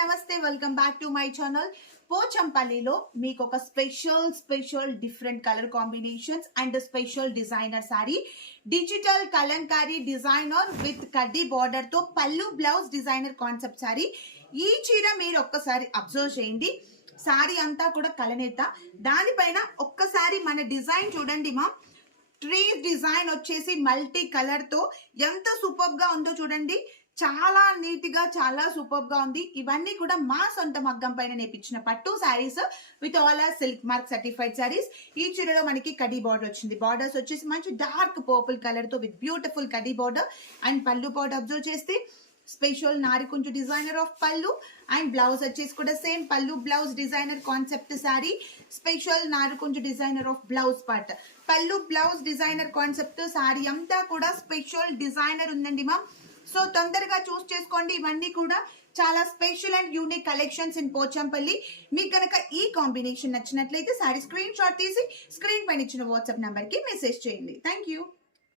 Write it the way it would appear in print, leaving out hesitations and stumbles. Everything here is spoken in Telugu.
నమస్తే welcome back to my channel. పోచంపల్లిలో మీకు ఒక special different colour combinations and special designer sari, digital kalamkari designer with కడ్డీ బార్డర్ తో pallu blouse designer concept sorry. ఈ చీర మీరు ఒక్కసారి అబ్జర్వ్ చేయండి. సారీ అంతా కూడా కలనేత, దానిపైన ఒక్కసారి మన డిజైన్ చూడండి మా. ట్రీ డిజైన్ వచ్చేసి మల్టీ కలర్ తో ఎంత సూపర్ గా ఉందో చూడండి. చాలా నీట్ గా చాలా సూపర్ గా ఉంది. ఇవన్నీ కూడా మా సొంత మగ్గం పైన నేర్పించిన పట్టు saris with all are silk mark certified saris. ఈ చీరలో మనకి కడ్డీ బార్డర్ వచ్చింది. బార్డర్స్ వచ్చేసి మంచి డార్క్ పర్పుల్ కలర్ తో విత్ బ్యూటిఫుల్ కడ్డీ border and pallu border observe చేస్తే స్పెషల్ నారికుంచు designer of pallu and blouse వచ్చేసి కూడా same pallu blouse designer concept sari. Special నారికుంచు designer of blouse part, pallu blouse designer concept sari అంతా కూడా స్పెషల్ డిజైనర్ ఉందండి మా. సో తొందరగా చూస్ చేసుకోండి. ఇవన్నీ కూడా చాలా special and unique collections in Pochampally. మీకు కనుక ఈ కాంబినేషన్ నచ్చినట్లయితే సారీ స్క్రీన్ షాట్ తీసి స్క్రీన్ పైన ఇచ్చిన వాట్సాప్ నంబర్ కి మెసేజ్ చేయండి. Thank you.